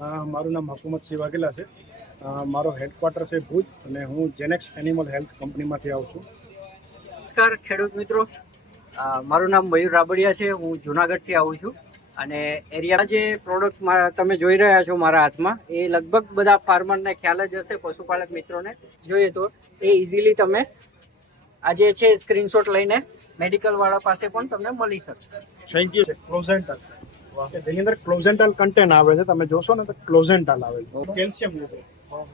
મારું નામ હકુમત સિવાગેલા છે. અ, મારો હેડક્વાર્ટર છે ભુજ અને હું જેનેક્સ એનિમલ હેલ્થ કંપનીમાંથી આવું છું. નમસ્કાર ખેડૂત મિત્રો. મારું નામ મયુર રાબડિયા છે. હું જુનાગઢથી આવું છું. અને એરિયા જે પ્રોડક્ટ તમે જોઈ રહ્યા છો મારા હાથમાં એ લગભગ બધા ફાર્મરને ખ્યાલ જ હશે પશુપાલક મિત્રોને જોઈએ તો એ ઇઝીલી તમે આ જે છે સ્ક્રીનશોટ લઈને મેડિકલ વાળા પાસે પણ તમને મળી શકશે. થેન્ક યુ ક્લોઝેન્ટલ કે જેની અંદર ક્લોઝેન્ટલ કન્ટેન્ટ આવે છે તમે જોશો ને તો ક્લોઝેન્ટલ આવે છે. કેલ્શિયમ છે.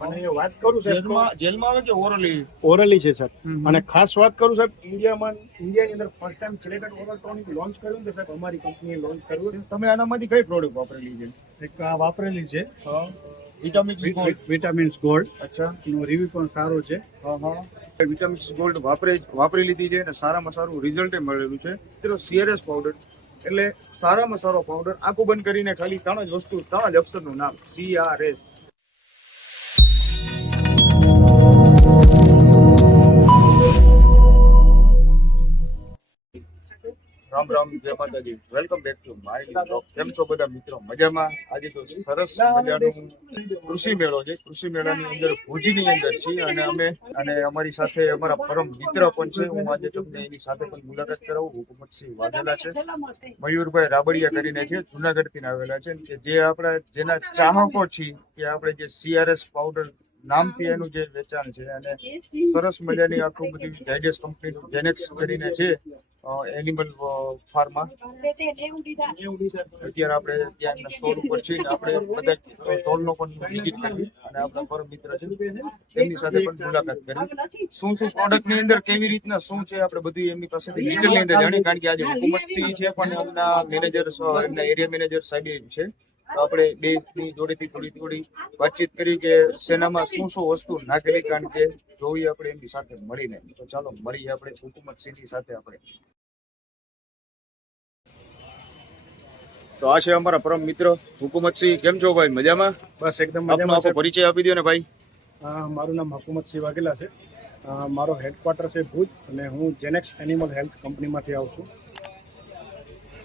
અને વાત કરું જેલમાં જેલમાં આવે કે ઓરલી ઓરલી છે સર અને ખાસ વાત કરું સાહેબ ઇન્ડિયામાં ઇન્ડિયાની અંદર first time selected oral tonic launch કર્યું ને તો સાહેબ અમારી કંપનીએ લોન્ચ કર્યું તમે આનામાંથી કઈ પ્રોડક્ટ વાપરેલી છે? એક આ વાપરેલી છે. વિટામિન્સ ગોલ્ડ અચ્છા. એનો રિવ્યુ પણ સારો છે. વિટામિન્સ ગોલ્ડ વાપરે વાપરી લીધી છે અને સારામાં સારું રિઝલ્ટ મળેલું છે. સીઆરએસ પાવડર એટલે સારામાં સારો પાવડર આખું બંધ કરીને ખાલી ત્રણ જ વસ્તુ, ત્રણ જ અક્ષરનું નામ સીઆરએસ રામ રામ, જય માતાજી. વેલકમ બેક ટુ માય કેમ છો બધા મિત્રો? મજામાં? આજે તો સરસ મજાનું કૃષિ મેળો છે. કૃષિ મેળાની અંદર, ભુજની અંદર છીએ અને અમે, અને અમારી સાથે અમારા પરમ મિત્ર પણ છે. હું આજે તમને એની સાથે પણ મુલાકાત કરાવું. હુકુમતસિંહ વાઘેલા છે. મયુરભાઈ રાબડિયા કરીને છે. જુનાગઢથી આવેલા છે. જે આપણા, જેના ચાહકો છીએ કે આપણે જે સીઆરએસ પાવડર નામથી એનું જે વેચાણ છે અને સરસ મજાની આખું બધી ડાયજેસ્ટ કંપનીનું જેનેક્સ કરીને છે એનિમલ ફાર્મા અત્યારે આપણે ત્યાં સ્ટોર ઉપર છે આપણે બધા ટોલનો પણ વિઝિટ કરી અને આપણા પરમ મિત્ર છે, તેમની સાથે પણ મુલાકાત કરી શું શું પ્રોડક્ટની અંદર કેવી રીતના, શું છે, આપણે બધું એમની પાસેથી ડિટેલની અંદર જાણીએ. કારણ કે આજે હુકુમતસિંહ છે, પણ એમના મેનેજર એમના એરિયા મેનેજર સાહેબ છે. આપણે બે ની જોડેથી થોડી થોડી વાતચીત કરી કે સેનામાં શું શું વસ્તુ નાખેલી કારણ કે જોઈએ આપણે એમની સાથે મળીને. તો ચાલો મળીએ આપણે હુકુમતસિંહની સાથે આપણે. તો આ છે અમારા પરમ મિત્ર હુકુમતસિંહ કેમ છો ભાઈ? મજામાં? બસ એકદમ મજામાં આપો પરિચય આપી દો ને ભાઈ. મારું નામ હુકુમતસિંહ વાઘેલા છે. મારો હેડક્વાર્ટર છે ભુજ અને હું જેનેક્સ એનિમલ હેલ્થ કંપનીમાંથી આવું છું.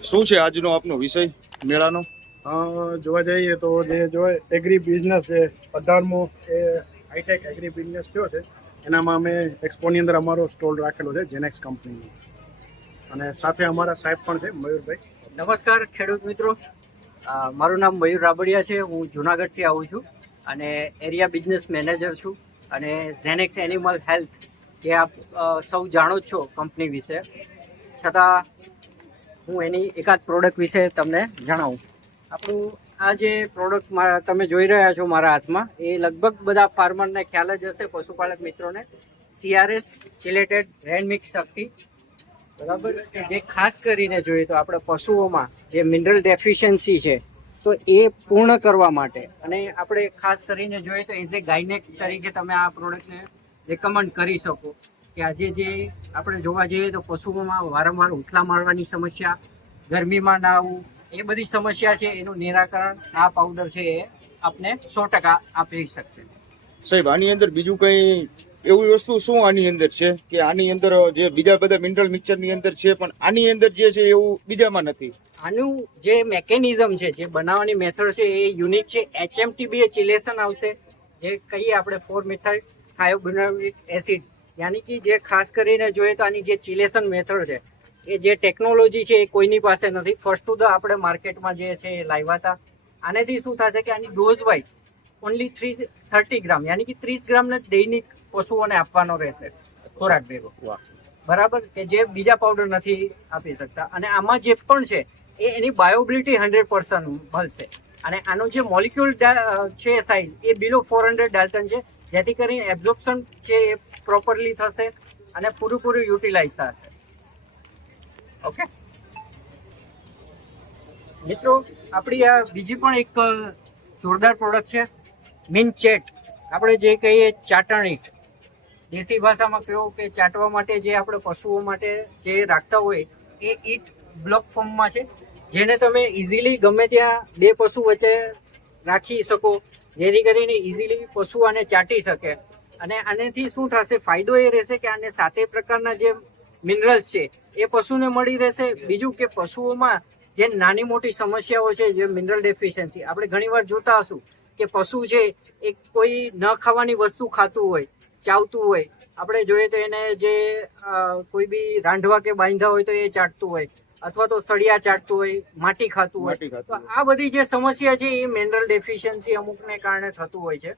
શું છે આજનો આપનો વિષય? મેળાનો? જોવા જઈએ તો જે જો એગ્રી બિઝનેસ છે, અઢારમો એ હાઈટેક એગ્રી બિઝનેસ થયો છે, એનામાં અમે એક્સપોની અંદર અમારો સ્ટોલ રાખેલો છે જેનેક્સ કંપનીનો અને સાથે અમારા સાહેબ પણ છે, મયુરભાઈ. નમસ્કાર, ખેડૂત મિત્રો. મારું નામ મયુર રાબડિયા છે, હું જુનાગઢથી આવું છું અને એરિયા બિઝનેસ મેનેજર છું અને ઝેનેક્સ એનિમલ હેલ્થ જે આપ સૌ જાણો જ છો કંપની વિશે. છતાં હું એની એકાદ પ્રોડક્ટ વિશે તમને જણાવું. આપણું આ જે પ્રોડક્ટ તમે જોઈ રહ્યા છો મારા હાથમાં, એ લગભગ બધા ફાર્મરને ખ્યાલ જ હશે, પશુપાલક મિત્રોને. સીઆરએસ ચિલેટેડ રેન મિક્સ શક્તિ. બરાબર? જે ખાસ કરીને જોઈએ તો આપણે પશુઓમાં જે મિનરલ ડેફિશિયન્સી છે, તો એ પૂર્ણ કરવા માટે અને આપણે ખાસ કરીને જોઈએ તો એઝ એ ગાયનેક તરીકે તમે આ પ્રોડક્ટને રેકમેન્ડ કરી શકો કે આજે જે આપણે જોવા જઈએ તો પશુઓમાં વારંવાર ઉથલા મારવાની સમસ્યા, ગરમીમાં ના આવવું એ બધી સમસ્યા છે એનું નિરાકરણ આ પાવડર છે એ આપને સો ટકા આપી શકશે. સાહેબ આની અંદર બીજું કઈ એવી વસ્તુ શું આની અંદર છે કે આની અંદર જે બીજા બધા મિનરલ મિક્સરની અંદર છે પણ આની અંદર જે છે એવું બીજામાં નથી? આનું જે મેકેનિઝમ છે જે બનાવવાની મેથડ છે એ યુનિક છે. એચએમટીબી એ ચિલેશન આવશે. જે કહીએ આપણે ફોર મિથાઇલ થાયોબિનામિક એસિડ યાની કે જે ખાસ કરીને જોઈએ તો આની જે ચિલેશન મેથડ છે એ જે ટેકનોલોજી છે એ કોઈની પાસે નથી. ફર્સ્ટ ટુ ધ આપણે માર્કેટમાં જે છે એ લાવ્યા હતા. આનેથી શું થશે કે આની dose wise only three thirty gram યાની કે ત્રીસ ગ્રામને દૈનિક પશુઓને આપવાનો રહેશે. ખોરાક ભેગો. બરાબર? કે જે બીજા પાવડર નથી આપી શકતા. અને આમાં જે પણ છે એ એની બાયોબિલિટી હંડ્રેડ પર્સન્ટ મળશે. અને આનો જે મોલિક્યુલ છે સાઇઝ એ બિલો ફોર હંડ્રેડ ડાલ્ટન છે. જેથી કરીને એબ્ઝોર્પ્શન છે એ પ્રોપરલી થશે અને પૂરું પૂરું યુટિલાઇઝ થશે. ઓકે મિત્રો, આપણી આ બીજી પણ એક જોરદાર પ્રોડક્ટ છે મિનચેટ આપણે જે કહીએ ચાટણી. દેશી ભાષામાં કહ્યું કે ચાટવા માટે જે આપણે પશુઓ માટે જે રાખતા હોય, એ ઈટ બ્લોક ફોર્મમાં છે, જેને તમે ઇઝીલી ગમે ત્યાં બે પશુ વચ્ચે રાખી શકો, જેથી કરીને ઇઝીલી પશુ આને ચાટી શકે. અને આનેથી શું થશે, ફાયદો એ રહેશે કે આને સાતે પ્રકારના જે મિનરલ્સ છે એ પશુને મળી રહેશે. બીજું કે પશુઓમાં જે નાની મોટી સમસ્યાઓ છે જે મિનરલ ડેફિશિયન્સી આપણે ઘણીવાર જોતા હશું કે પશુ છે એ કોઈ ન ખાવાની વસ્તુ ખાતું હોય ચાવતું હોય. આપણે જોઈએ તો એને જે કોઈ બી રાંધવા કે બાંધા હોય તો એ ચાટતું હોય અથવા તો સળિયા ચાટતું હોય માટી ખાતું હોય. તો આ બધી જે સમસ્યા છે એ મિનરલ ડેફિશિયન્સી અમુકને કારણે થતું હોય છે.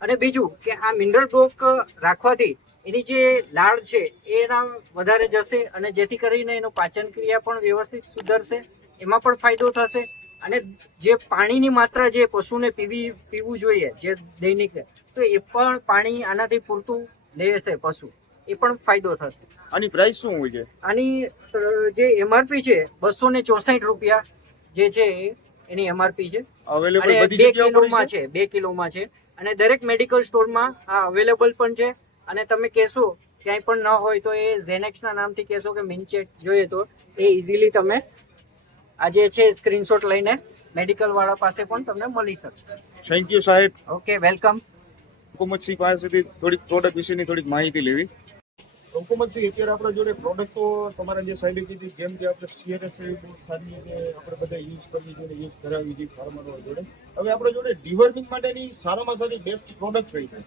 અને બીજું કે આ મિનરલ બ્લોક રાખવાથી એની જે લાળ છે એ એના વધારે જશે અને જેથી કરીને એનું પાચન ક્રિયા પણ વ્યવસ્થિત સુધરશે એમાં પણ ફાયદો થશે અને જે પાણીની માત્રા જે પશુને પીવી પીવું જોઈએ જે દૈનિક તો એ પણ પાણી આનાથી પૂરતું લેશે પશુ એ પણ ફાયદો થશે. આની પ્રાઇસ શું હોય છે? આની જે એમઆરપી છે બસો ને ચોસઠ રૂપિયા જે છે એની એમઆરપી છે. અવેલેબલ બધી બે કિલોમાં છે? છે બે કિલોમાં છે. અને દરેક મેડિકલ સ્ટોરમાં આ અવેલેબલ પણ છે. અને તમે કહેશો ક્યાંય પણ ન હોય તો એ ઝેનેક્સના નામથી કહેશો કે મિનચેટ જોઈએ તો એ ઇઝીલી તમે આ જે છે સ્ક્રીનશોટ લઈને મેડિકલ વાળા પાસે પણ તમને મળી શકશે. થેન્ક યુ સાહેબ. ઓકે વેલકમ હુકુમતસિંહ પાસેથી થોડીક પ્રોડક્ટ વિશેની થોડીક માહિતી લેવી. હુકુમતસિંહ અત્યારે આપણા જોડે પ્રોડક્ટ તો તમારા જે સાઈડે કીધી જેમ કે આપણે સીએરએસ બહુ સારી રીતે આપણે બધા યુઝ કરવી જોઈએ યુઝ કરાવી જોઈએ ફાર્મરો જોડે. હવે આપણા જોડે ડિવર્મિંગ માટેની સારામાં સારી બેસ્ટ પ્રોડક્ટ કઈ છે?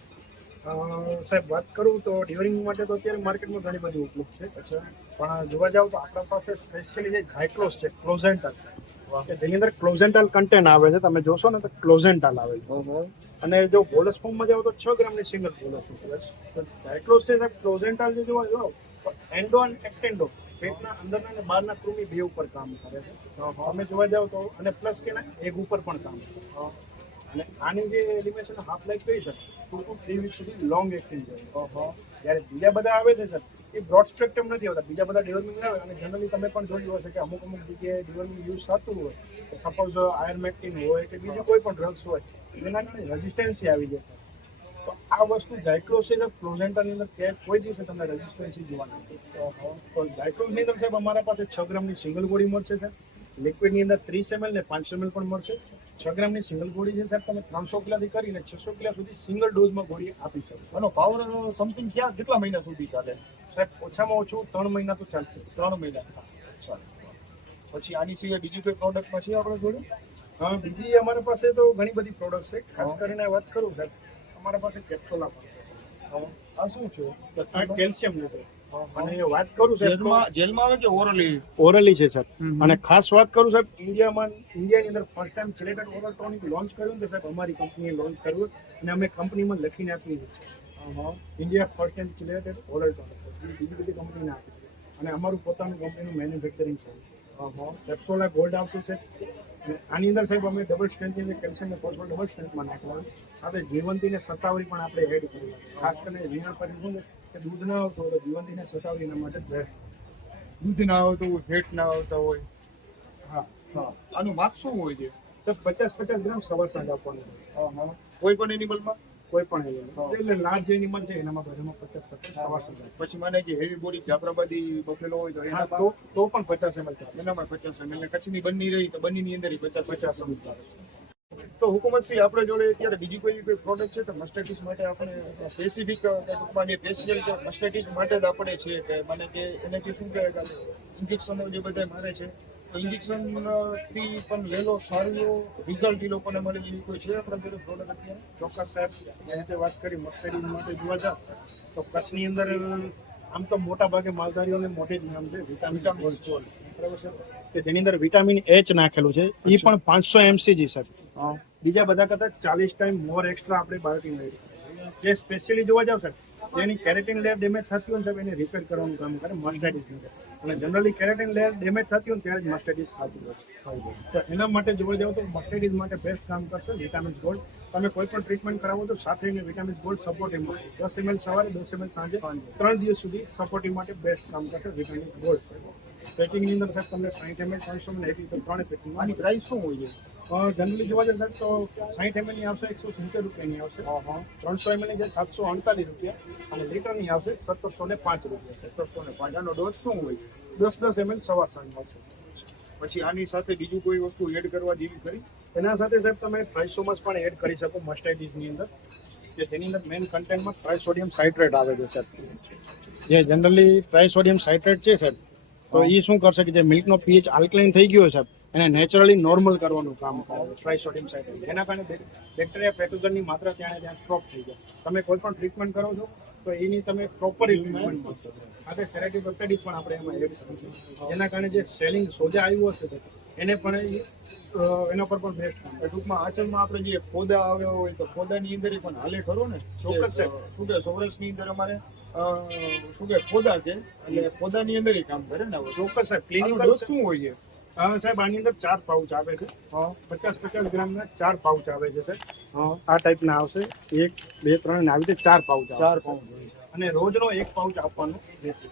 સાહેબ વાત કરું તો ડ્યુરિંગ માટે તો અત્યારે માર્કેટમાં ઘણી બધી ઉપલબ્ધ છે. અચ્છા. પણ જોવા જાવ તો આપણા પાસે સ્પેશિયલી જે ઝાયક્લોસ છે ક્લોઝેન્ટલ કે જેની અંદર ક્લોઝેન્ટલ કન્ટેન આવે છે તમે જોશો ને તો ક્લોઝેન્ટલ આવે છે. અને જો બોલસ ફોર્મમાં જાવ તો છ ગ્રામની સિંગલ બોલસ છે ઝાયક્લોસ છે સાહેબ ક્લોઝેન્ટલ જે જોવા જાવ તો એન્ડો અને એક્ટેન્ડો પેટના અંદરના અને બહારના કૃમિ બે ઉપર કામ કરે છે. તમે જોવા જાવ તો અને પ્લસ કે એગ ઉપર પણ કામ કરે અને આની જે એનિમેશન હાફ લાઈફ કહી શકે ટુ ટુ થ્રી વીક સુધી લોંગ એક્ટિંગ છે. જ્યારે બીજા બધા આવે છે સર, એ બ્રોડ સ્પેક્ટ્રમ નથી આવતા. બીજા બધા ડિવર્મિંગ આવે અને જનરલી તમે પણ જોયું હશે કે અમુક અમુક જગ્યાએ ડિવર્મિંગ યુઝ થતું હોય. સપોઝ આયરમેક્ટિન હોય કે બીજું કોઈ પણ ડ્રગ્સ હોય, એના કારણે રેઝિસ્ટન્સી આવી જાય. તો આ વસ્તુ ઝાયક્લોસિસ પ્લોઝેન્ટાની અંદર કે કોઈ દિવસે તમને રેઝિસ્ટન્સી જોવા નથી તો ઝાયક્લોસની અંદર સાહેબ અમારા પાસે છ ગ્રામની સિંગલ ગોળી મળશે સાહેબ. લિક્વિડની અંદર ત્રીસ એમએલ ને પાંચસો એમએલ પણ મળશે. છ ગ્રામની સિંગલ ગોળી છે સાહેબ તમે ત્રણસો કિલોથી કરીને છસો કિલો સુધી સિંગલ ડોઝમાં ગોળી આપી શકો. એનો પાવર સમથિંગ ક્યાં કેટલા મહિના સુધી ચાલે? સાહેબ ઓછામાં ઓછું ત્રણ મહિના તો ચાલશે. ત્રણ મહિના. ચાલે. પછી આની સિવાય બીજી કોઈ પ્રોડક્ટમાં છે આપણે જોડે? હા બીજી અમારા પાસે તો ઘણી બધી પ્રોડક્ટ છે. ખાસ કરીને વાત કરું સાહેબ. અમારા પાસે કેપ્સોલા પણ છે. આ શું છે? આ કેલ્શિયમ છે. અને વાત કરું સાહેબ જેલમાં જેલમાં આવે કે ઓરલી ઓરલી છે સર હમ. અને ખાસ વાત કરું સાહેબ ઇન્ડિયામાં ઇન્ડિયાની અંદર first time selected oral tonic launch કર્યું ને સાહેબ અમારી કંપનીએ લોન્ચ કર્યું અને અમે કંપનીમાં લખીને આપી છે. India first time selected oral tonic બીજી બધી કંપનીને આપી છે અને અમારું પોતાનું કંપનીનું મેન્યુફેક્ચરિંગ છે. કેપ્સોલા ગોલ્ડ આવતું છે આની અંદર સાહેબ અમે ડબલ સ્ટ્રેન્થની કેલ્શિયમ ફોસ્ફર ડબલ સ્ટ્રેન્થમાં નાખવાનું સાથે જીવંતીને સત્તાવરી પણ આપણે એડ કરીએ ખાસ કરીને વીણા પર શું કે દૂધ ના આવતું હોય તો જીવંતીને સત્તાવરી એના માટે દૂધ ના આવતું હોય ફેટ ના આવતા હોય. હા હા. આનું માપ શું હોય છે? પચાસ પચાસ ગ્રામ સવાર સાંજ આપવાનું હોય કોઈ પણ એનિમલમાં કોઈ પણ એટલે એટલે લાર્જ મન છે એનામાં બધામાં પચાસ પચાસ સવાર આપવાનું. પછી માને કે હેવી બોડી જાફરાબાદી બફેલો હોય તો એના તો તો પણ પચાસ એમએલ એનામાં પચાસ એમએલ કચ્છની બની રહી તો બનીની અંદર પચાસ પચાસ તો હુકુમતસિંહ આપણે જોડે અત્યારે બીજી કોઈ કોઈ પ્રોડક્ટ છે તો મસ્ટેટિસ માટે આપણે સ્પેસિફિક ટૂંકમાં જે સ્પેશિયલ મસ્ટેટિસ માટે જ આપણે છે કે મને કે એને કે શું કહેવાય ઇન્જેક્શનો જે બધા મારે છે તો ઇન્જેક્શનથી પણ લેલો સારું એવો રિઝલ્ટ એ લોકોને મળે કોઈ છે. આપણા ઘરે પ્રોડક્ટ અત્યારે ચોક્કસ સાહેબ જે રીતે વાત કરી મગફળી માટે જોવા જાવ તો કચ્છની અંદર આમ તો મોટા ભાગે માલધારીઓને મોટે જ નામ છે વિટામિન ગોલ્ડ બરાબર છે? કે જેની અંદર વિટામિન એચ નાખેલું છે. એ પણ પાંચસો એમસીજી સર બીજા બધા કરતાં ચાલીસ ટાઈમ મોર એક્સ્ટ્રા આપણે બાયોટીન લઈ જે સ્પેશિયલી જોવા જાવ સર જેની કેરેટિન લેયર ડેમેજ થતી હોય સાહેબ, એને રિપેર કરવાનું કામ કરે મસ્ટાઇટિસ અને જનરલી કેરેટિન લેયર ડેમેજ થતી હોય ત્યારે જ મસ્ટાઇટિસ થતી હોય. તો એના માટે જોવા જાવ તો મસ્ટાઇટિસ માટે બેસ્ટ કામ કરશે વિટામિન્સ ગોલ્ડ તમે કોઈ પણ ટ્રીટમેન્ટ કરાવો તો સાથે એને વિટામિન્સ ગોલ્ડ સપોર્ટિવ મળે દસ એમએલ સવારે, દસ એમએલ સાંજે, ત્રણ દિવસ સુધી સપોર્ટિવ માટે બેસ્ટ કામ કરશે વિટામિન્સ ગોલ્ડ પેકિંગની અંદર સાહેબ તમને સાઠ એમએલ પાંચસો એમએલ એટી ત્રણે પેકિંગ. આની પ્રાઇસ શું હોય છે? જનરલી જોવા જઈએ સાહેબ તો સાઠ એમએલની આવશે એકસો સિત્તેર રૂપિયાની આવશે. ત્રણસો એમએલની છે સાતસો અડતાલીસ રૂપિયા અને લીટરની આવશે સત્તરસો ને પાંચ રૂપિયા. સત્તરસો ને પાંચ. આનો ડોઝ શું હોય દસ દસ એમએલ સવાર સાંજ આવશે પછી આની સાથે બીજું કોઈ વસ્તુ એડ કરવા જેવી કરી એના સાથે સાહેબ તમે ટ્રાઇસોમસ પણ એડ કરી શકો મસ્ટાઇટીસની અંદર. કે તેની અંદર મેઇન કન્ટેન્ટમાં ટ્રાઇસોડિયમ સાઇટ્રેટ આવે છે સાહેબ. જે જનરલી ટ્રાઇસોડિયમ સાઇટ્રેટ છે સાહેબ તો એ શું કરશે કે જે મિલ્કનો પીએચ આલ્કલાઇન થઈ ગયો છે સાહેબ એને નેચરલી નોર્મલ કરવાનું કામ કરે ટ્રાઇસોડિયમ સાઇટ એના કારણે બેક્ટેરિયા પેથોજનની માત્રા ત્યાં ત્યાં સ્ટોપ થઈ જાય. તમે કોઈ પણ ટ્રીટમેન્ટ કરો છો તો એની તમે પ્રોપર ટ્રીટમેન્ટ કરશો. સાથે સેરેટિવ પેપ્ટાઇડિસ પણ આપણે એમાં એડ કરીશું. એના કારણે જે સેલિંગ સોજા આવ્યું હશે તો એને પણ એના પર પણ બેસ્ટ કામ ટૂંકમાં આચલમાં આપણે જે ફોદા આવ્યા હોય તો ફોદાની અંદર પણ હાલે ખરો ને? ચોક્કસ શું કે સૌરાષ્ટ્રની અંદર અમારે શું કે ફોદા છે? એટલે ફોદાની અંદર કામ કરે ને ચોક્કસ સાહેબ. ક્લિનિક શું હોય છે સાહેબ આની અંદર ચાર પાઉચ આવે છે. પચાસ પચાસ ગ્રામના ચાર પાઉચ આવે છે સાહેબ. આ ટાઈપના આવશે. એક બે ત્રણ ને આવી રીતે ચાર પાઉચ ચાર પાઉચ અને રોજનો એક પાઉચ આપવાનો રહેશે.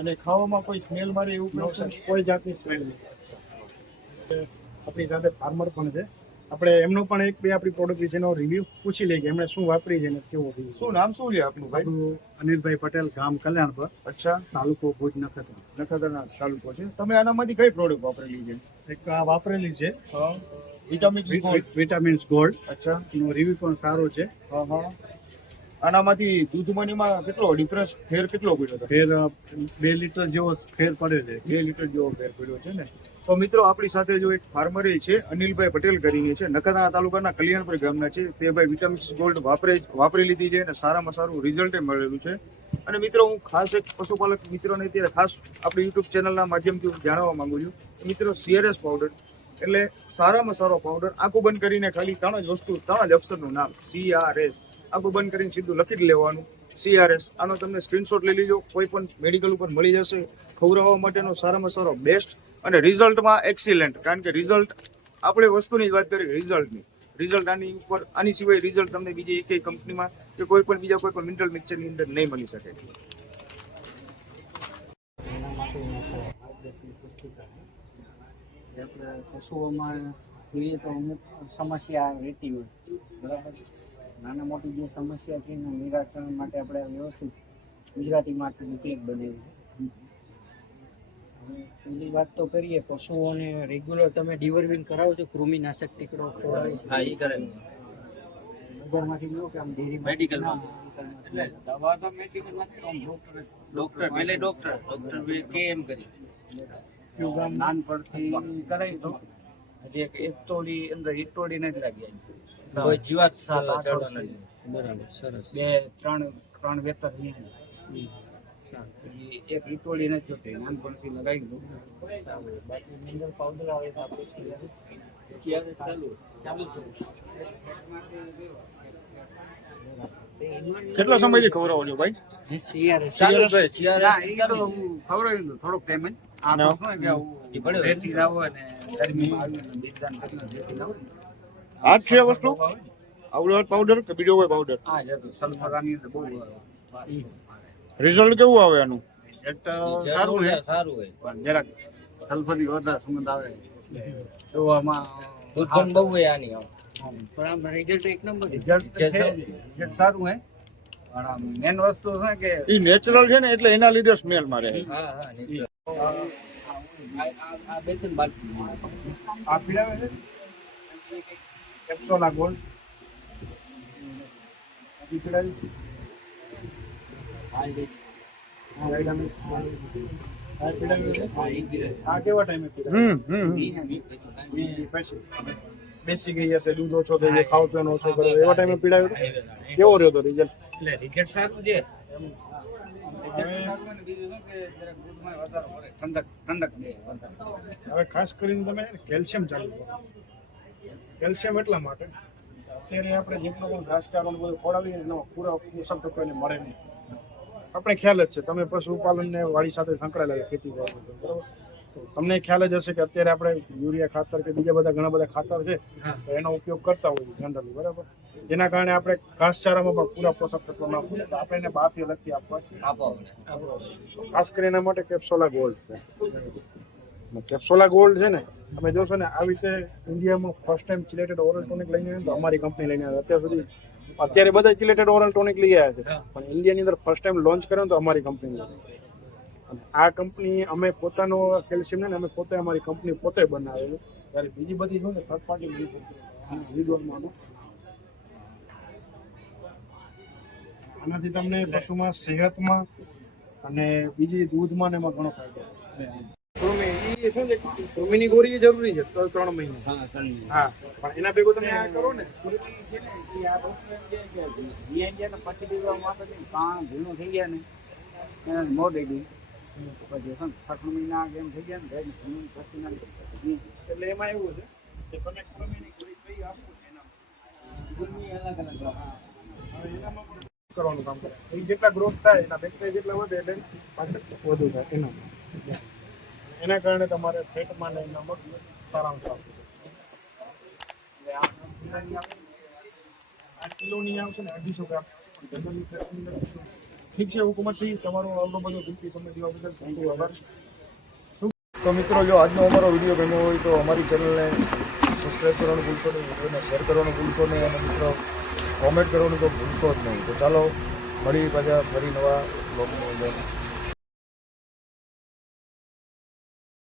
અને ખાવામાં કોઈ સ્મેલ મારે એવું ન સાહેબ કોઈ જાતની સ્મેલ નહીં આપણી સાથે ફાર્મર પણ છે. આપણે એમનો પણ એક બે આપણી પ્રોડક્ટ વિશેનો રિવ્યુ પૂછી લઈએ કે એમણે શું વાપરી છે ને કેવો review શું નામ શું છે આપનું ભાઈ? અનિલભાઈ પટેલ ગામ કલ્યાણપુર અચ્છા. તાલુકો ભુજ નખત્રાણા. નખત્રાણા તાલુકો છે. તમે આનામાંથી કઈ પ્રોડક્ટ વાપરેલી છે? એક આ વાપરેલી છે. Vitamin vitamins gold. અચ્છા. એનો રિવ્યુ પણ સારો છે. હા હા. આનામાંથી દૂધમાં ને કેટલો ડિફરન્સ ફેર કેટલો પડ્યો હતો? ફેર બે લીટર જેવો ફેર પડ્યો છે. બે લીટર જેવો ફેર પડ્યો છે ને? તો મિત્રો આપણી સાથે જો એક ફાર્મરે છે અનિલભાઈ પટેલ કરીને છે નખત્રાણા તાલુકાના કલ્યાણપુર ગામના છે. તે ભાઈ વિટામિન્સ ગોલ્ડ વાપરે વાપરી લીધી છે અને સારામાં સારું રિઝલ્ટ મળેલું છે. અને મિત્રો હું ખાસ એક પશુપાલક મિત્રોને અત્યારે ખાસ આપણી યુટ્યુબ ચેનલના માધ્યમથી હું જાણવા માંગુ છું. મિત્રો સીઆરએસ પાવડર એટલે સારામાં સારો પાવડર આંખું બંધ કરીને ખાલી ત્રણ જ વસ્તુ ત્રણ જ અક્ષરનું નામ સીઆરએસ આંખું બંધ કરીને સીધું લખી જ લેવાનું. સીઆરએસ આનો તમને સ્ક્રીનશોટ લઈ લીજો. કોઈ પણ મેડિકલ ઉપર મળી જશે. ખવડાવવા માટેનો સારામાં સારો બેસ્ટ અને રિઝલ્ટમાં એક્સિલન્ટ કારણ કે રિઝલ્ટ આપણે વસ્તુની જ વાત કરીએ રિઝલ્ટની રિઝલ્ટ આની ઉપર, આની સિવાય રિઝલ્ટ તમને બીજી એકેય કંપનીમાં કે કોઈ પણ બીજા કોઈ પણ મિનરલ મિક્સરની અંદર નહીં મળી શકે. પશુઓમાં જોઈએ તો અમુક સમસ્યા રહેતી હોય. બરાબર? નાના મોટી જે સમસ્યા છે એના નિરાકરણ માટે આપણે વ્યવસ્થિત ગુજરાતીમાંથી બુકલેટ બનાવી છે. હવે વાત તો કરીએ પશુઓને રેગ્યુલર તમે ડિવર્મિંગ કરાવો છો કૃમિનાશક ટીકડો હા એ કરે બજારમાંથી લો કે આમ ડેરી મેડિકલમાં. એટલે દવા તો મેડિકલ ડોક્ટર પેલે ડોક્ટર ડોક્ટર બી કે એમ કરી. નાનપણથી કરાવી એક એક તોડી અંદર એક તોડી નથી લાગી કોઈ જીવાત સાત આઠ બરાબર સરસ. બે ત્રણ ત્રણ વેતર નહીં એક રીટોળી નથી જોતી નાનપણથી લગાવી દઉં. બાકી મિનરલ પાવડર આવે તો આપણે CRS CRS ચાલુ ચાલુ છે કેટલા સમયથી ખવડાવો છો ભાઈ? CRS ચાલુ છે ના એ તો હું ખવડાવી દઉં થોડોક ટાઈમ જ. આ તો શું કે આવું રેતી લાવો ને ગરમીમાં આવીને બીજદાન કરીને રેતી લાવો ને. આ છે વસ્તુ? આવડત પાવડર કે બીજો કોઈ પાવડર હા જ હતું સલ્ફરાની અંદર બહુ રિઝલ્ટ કેવું આવે આનું? રિઝલ્ટ સારું છે. સારું છે પણ જરાક સલ્ફરની વધારે સુગંધ આવે. તો આમાં ઉત્પન્ન બહુ હોય આની પણ આમ રિઝલ્ટ એક નંબર રિઝલ્ટ છે રિઝલ્ટ સારું છે મેન વસ્તુ છે કે એ નેચરલ છે ને એટલે એના લીધે સ્મેલ મારે. હા હા આ આ- આ બે ત્રણ બાકી આ પીડાવે છે? કેપ્સોલા ગોલ્ડ આ પીડાવી છે. આ લે. આ vitamin. આ પીડાવી છે. આ એક ગિરે. આ કેવા ટાઈમે પીડાવે હમ હમ હમ. ઈ- ઈ પછી કાંઈ ઈ પછી બેસી ગઈ હશે દૂધ ઓછો થઈ જાય ખાવ પીવાનો ઓછો કરે એવા ટાઈમે પીડાવ્યો કેવો રહ્યો તો રિઝલ્ટ એટલે રિઝલ્ટ સારું છે હવે ખાસ કરીને તમે કેલ્શિયમ ચાલુ કરો કેલ્શિયમ એટલા માટે. અત્યારે આપણે જેટલો પણ ઘાસચારો બધું ખવડાવીએ એનો પૂરા પોષક તત્વ એને મળે નહીં. આપણે ખ્યાલ જ છે. તમે પશુપાલનને વાડી સાથે સંકળાયેલા ખેતી કરો બરાબર? તો તમને ખ્યાલ જ હશે કે અત્યારે આપણે યુરિયા ખાતર કે બીજા બધા ઘણા બધા ખાતર છે તો એનો ઉપયોગ કરતા હોઈએ જનરલી બરાબર? જેના કારણે આપણે ઘાસચારામાં પણ પૂરા પોષક તત્વો ના મળે આપણે એને બહારથી અલગથી આપવા ખાસ કરીને એના માટે કેપ્સોલા ગોલ્ડ છે. કેપ્સોલા ગોલ્ડ છે ને તમે જોશો ને આવી રીતે ઇન્ડિયામાં first time chelated oral tonic લઈને તો અમારી કંપની લઈને આવ્યા. અત્યાર સુધી અત્યારે બધા ચિલેટેડ ઓરલ ટોનિક લઈ આવ્યા છે. પણ ઇન્ડિયાની અંદર ફર્સ્ટ ટાઈમ લોન્ચ કર્યો તો અમારી કંપની અને આ કંપની અમે પોતાનો કેલ્શિયમ ને અમે પોતે અમારી કંપની પોતે બનાવેલું. ત્યારે બીજી બધી શું ને થર્ડ પાર્ટી વિદ્વાનમાં આનાથી તમને પશુમાં સેહતમાં અને બીજી દૂધમાં ને એમાં ઘણો ફાયદો કૃમિની ગોળી એ જરૂરી છે ત્રણ ત્રણ મહિના. હા પણ એના ભેગું તમે આ કરો ને. કુર્તી છે ને એ આ વીઆઈ ગયા ને પછી કાં થઈ ગયા ને. એને પછી છઠ મહિના એમ થઈ ગયા ને પછી ના એટલે એમાં એવું છે કે તમે કૃમિની ગોળી કઈ આપો એના અલગ અલગ હા. હવે એનામાં પણ કરવાનું કામ કરે. એ જેટલા ગ્રોથ થાય એના બેક્ટેરિયા જેટલા વધે એટલે પાછળ વધુ થાય એનામાં એના કારણે તમારે ફેટમાં ને એનામાં સારામાં સારું આ કિલોની આવશે ને અઢીસો ગ્રામ. જનરલી ઠીક છે હુકુમતસિંહ તમારો આવડો બધો કિંમતી સમય દેવા બદલ થેન્ક યુ આભાર. તો મિત્રો, જો આજનો અમારો વીડિયો ગમ્યો હોય તો અમારી ચેનલને સબસ્ક્રાઈબ કરવાનું ભૂલશો નહીં વિડીયોને શેર કરવાનું ભૂલશો નહીં, અને મિત્રો કોમેન્ટ કરવાનું તો ભૂલશો જ નહીં. તો ચાલો મળી પાછા ફરી નવા બ્લોગની